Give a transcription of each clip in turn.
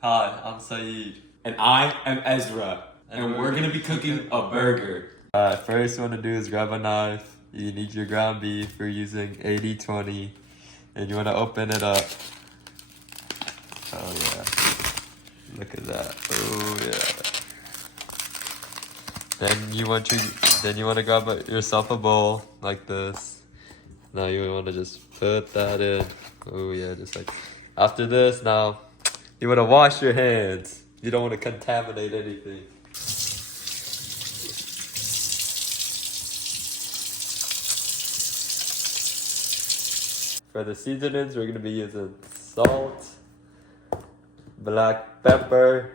Hi, I'm Saeed. And I am Ezra. And we're gonna be cooking a burger. First you want to do is grab a knife. You need your ground beef. We're using 80/20. And you want to open it up. Oh yeah. Look at that. Oh yeah. Then you want to grab yourself a bowl like this. Now you want to just put that in. Oh yeah, just like. After this, now you want to wash your hands. You don't want to contaminate anything. For the seasonings, we're gonna be using salt, black pepper,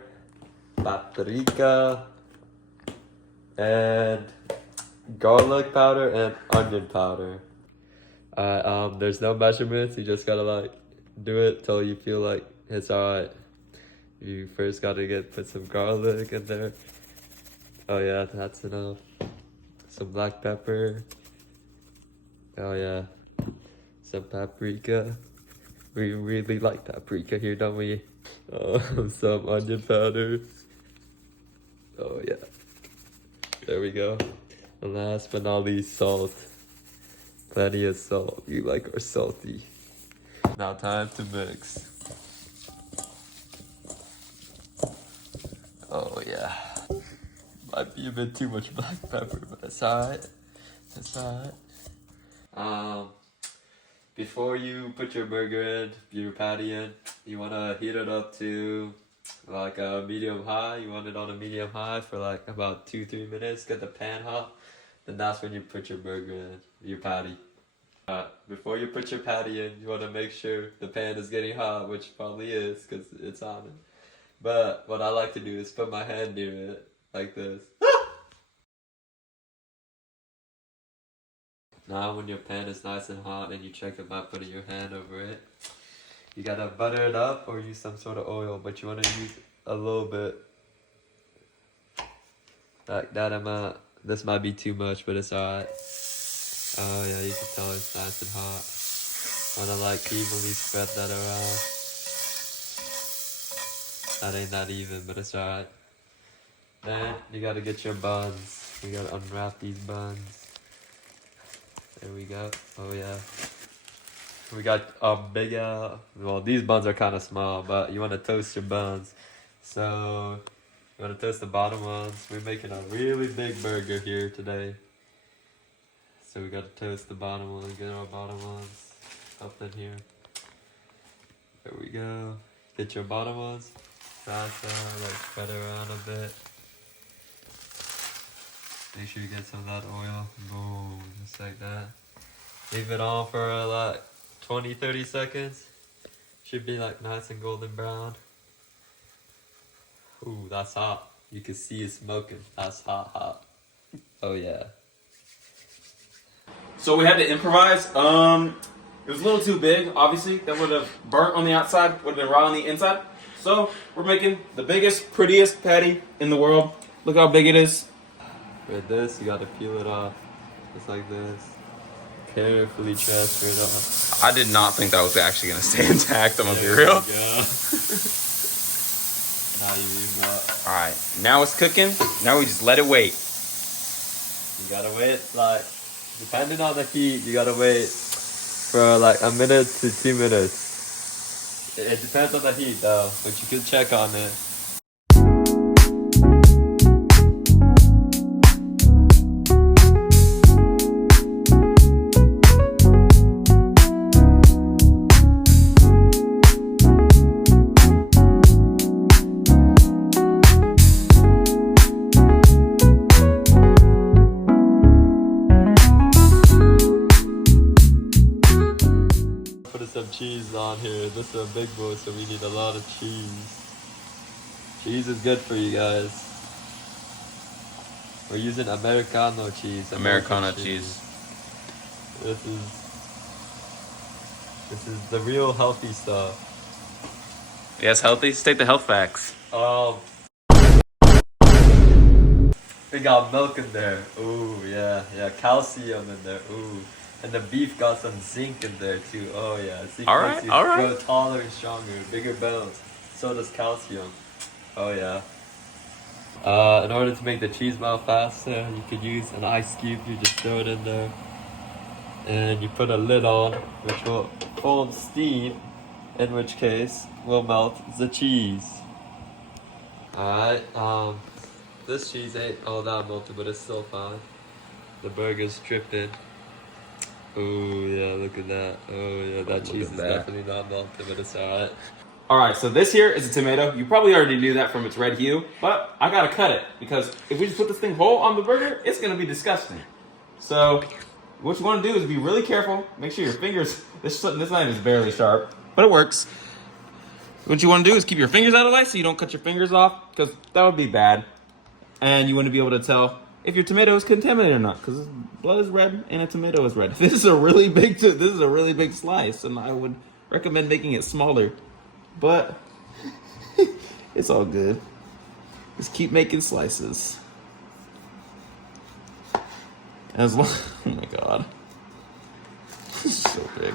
paprika, and garlic powder and onion powder. There's no measurements. You just gotta like do it till you feel like it's alright. You first gotta put some garlic in there. Oh yeah, that's enough. Some black pepper. Oh yeah. Some paprika. We really like paprika here, don't we? Some onion powder. Oh yeah. There we go. And last but not least, salt. Plenty of salt. We like our salty. Now time to mix. Oh yeah. Might be a bit too much black pepper, but that's alright. That's alright. Before you put your burger in, your patty in, you wanna heat it up to like a medium high. You want it on a medium high for like about 2-3 minutes. Get the pan hot. Then that's when you put your burger in, your patty. Before you put your patty in, you wanna make sure the pan is getting hot, which probably is because it's on it. But what I like to do is put my hand near it like this. Now when your pan is nice and hot and you check it by putting your hand over it, you gotta butter it up or use some sort of oil, but you wanna use a little bit. Like that amount. This might be too much, but it's alright. Oh yeah, you can tell it's nice and hot. Wanna like evenly spread that around. That ain't that even, but it's alright. Then you gotta get your buns. You gotta unwrap these buns. There we go. Oh yeah. We got a big, well, these buns are kind of small, but you want to toast your buns. So, you want to toast the bottom ones. We're making a really big burger here today. So we got to toast the bottom ones, get our bottom ones up in here. There we go. Get your bottom ones. Like spread it around a bit. Make sure you get some of that oil. Boom, just like that. Leave it on for like 20-30 seconds. Should be like nice and golden brown. Ooh, that's hot. You can see it smoking. That's hot. Oh yeah. So we had to improvise. It was a little too big, obviously. That would have burnt on the outside, would have been raw on the inside. So we're making the biggest, prettiest patty in the world. Look how big it is. With this, you gotta peel it off. Just like this. Carefully transfer it off. I did not think that was actually gonna stay intact. I'm gonna be real. Now you leave it up. All right, now it's cooking. Now we just let it wait. You gotta wait, like, depending on the heat, you gotta wait for like 1 minute to 2 minutes. It depends on the heat though, but you can check on it. Some cheese on here. This is a big boy, so we need a lot of cheese. Cheese is good for you guys. We're using Americano cheese. Americano cheese. This is the real healthy stuff. Yes, healthy. State the health facts. We got milk in there. Ooh, yeah, calcium in there. Ooh. And the beef got some zinc in there too. Oh yeah, zinc All makes right, you all right. grow taller and stronger, bigger bones. So does calcium. Oh yeah. In order to make the cheese melt faster, you could use an ice cube. You just throw it in there, and you put a lid on, which will form steam, in which case will melt the cheese. Alright, this cheese ain't all that melted, but it's still fine. The burger's dripping. Oh yeah, look at that. Oh yeah, that cheese is definitely not melted, but it's alright. Alright, so this here is a tomato. You probably already knew that from its red hue, but I gotta cut it because if we just put this thing whole on the burger, it's gonna be disgusting. So, what you wanna do is be really careful. Make sure your fingers, this knife is barely sharp, but it works. What you want to do is keep your fingers out of the way so you don't cut your fingers off, because that would be bad. And you wouldn't be able to tell if your tomato is contaminated or not, because blood is red and a tomato is red. This is a really big slice, and I would recommend making it smaller. But it's all good. Just keep making slices. As long, oh my god, this is so big.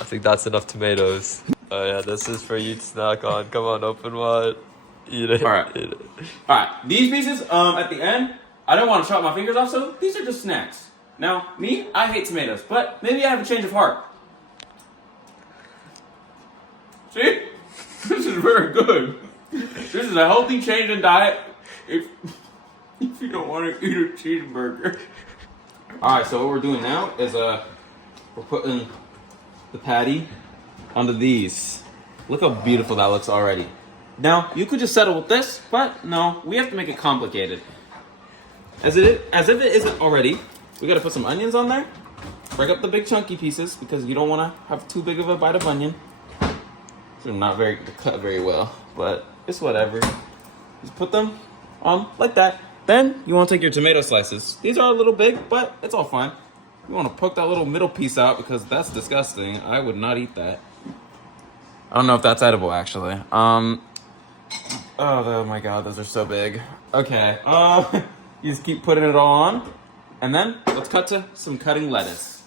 I think that's enough tomatoes. Oh yeah, this is for you to snack on. Come on, open wide. Eat it. Alright. Eat it. Alright, these pieces, at the end, I don't want to chop my fingers off, so these are just snacks. Now, me, I hate tomatoes, but maybe I have a change of heart. See? This is very good. This is a healthy change in diet if you don't want to eat a cheeseburger. Alright, so what we're doing now is we're putting the patty onto these. Look how beautiful that looks already. Now, you could just settle with this, but no, we have to make it complicated. As if it isn't already, we gotta put some onions on there. Break up the big chunky pieces because you don't wanna have too big of a bite of onion. They're not cut very well, but it's whatever. Just put them on like that. Then you wanna take your tomato slices. These are a little big, but it's all fine. You wanna poke that little middle piece out because that's disgusting. I would not eat that. I don't know if that's edible actually. Oh my god, those are so big. Okay, you just keep putting it all on, and then let's cut to some cutting lettuce.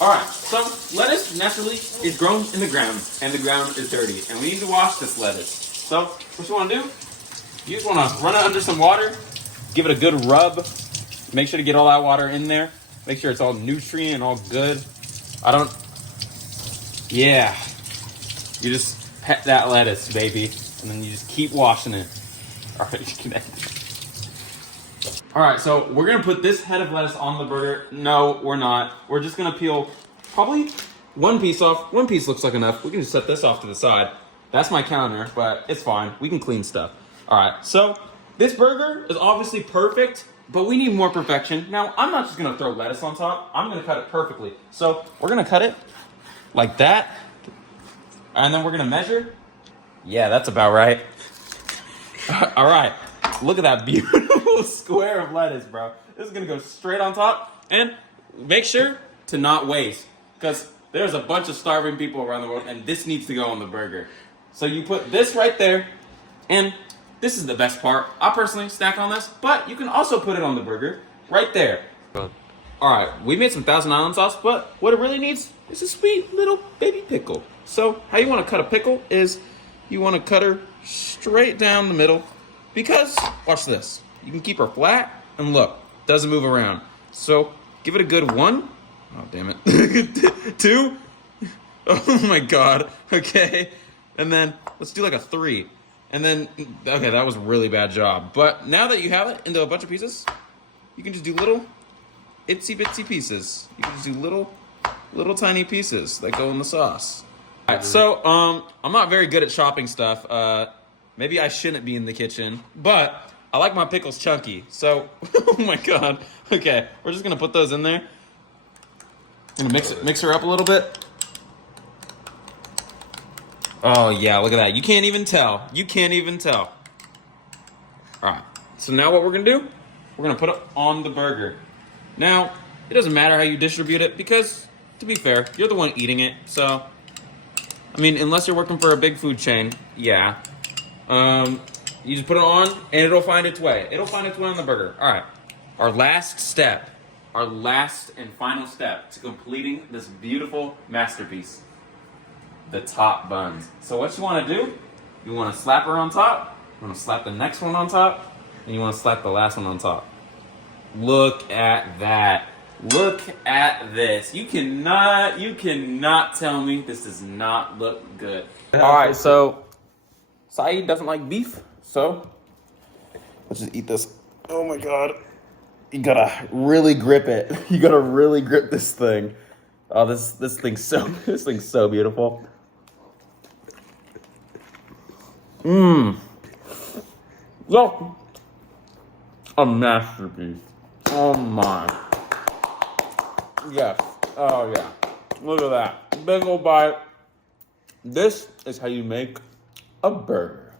Alright, so lettuce naturally is grown in the ground, and the ground is dirty, and we need to wash this lettuce. So, what you want to do, you just want to run it under some water, give it a good rub, make sure to get all that water in there, make sure it's all nutrient and all good. Yeah. You just pet that lettuce, baby, and then you just keep washing it. Alright, so we're gonna put this head of lettuce on the burger. No, we're not. We're just gonna peel probably one piece off. One piece looks like enough. We can just set this off to the side. That's my counter, but it's fine. We can clean stuff. Alright, so this burger is obviously perfect, but we need more perfection. Now, I'm not just gonna throw lettuce on top. I'm gonna cut it perfectly. So we're gonna cut it like that. And then we're gonna measure. Yeah, that's about right. All right, look at that beautiful square of lettuce, bro. This is gonna go straight on top. And make sure to not waste, because there's a bunch of starving people around the world, and this needs to go on the burger. So you put this right there, and this is the best part. I personally snack on this, but you can also put it on the burger right there. All right, we made some Thousand Island sauce, but what it really needs is a sweet little baby pickle. So how you want to cut a pickle is you want to cut her straight down the middle, because, watch this, you can keep her flat, and look, doesn't move around. So give it a good 1. Oh, damn it. 2. Oh my god. Okay. And then let's do like a 3. And then, okay, that was a really bad job. But now that you have it into a bunch of pieces, you can just do little itsy bitsy pieces. You can just do little tiny pieces that go in the sauce. All right, so I'm not very good at chopping stuff. Maybe I shouldn't be in the kitchen, but I like my pickles chunky. So, oh my god. Okay, we're just gonna put those in there. Gonna mix her up a little bit. Oh yeah, look at that. You can't even tell. You can't even tell. All right. So now what we're gonna do? We're gonna put it on the burger. Now, it doesn't matter how you distribute it because, to be fair, you're the one eating it. So, I mean, unless you're working for a big food chain, yeah. You just put it on and it'll find its way. It'll find its way on the burger. All right. Our last step our last and final step to completing this beautiful masterpiece. The top buns. So what you want to do, you want to slap her on top, you want to slap the next one on top, and you want to slap the last one on top. Look at that. Look at this. You cannot tell me this does not look good. Alright, so Saeed doesn't like beef, so let's just eat this. Oh my god. You gotta really grip it. You gotta really grip this thing. Oh, this thing's so beautiful. Look, a masterpiece. Oh my. Yes. Oh yeah. Look at that. Big ol' bite. This is how you make a burger.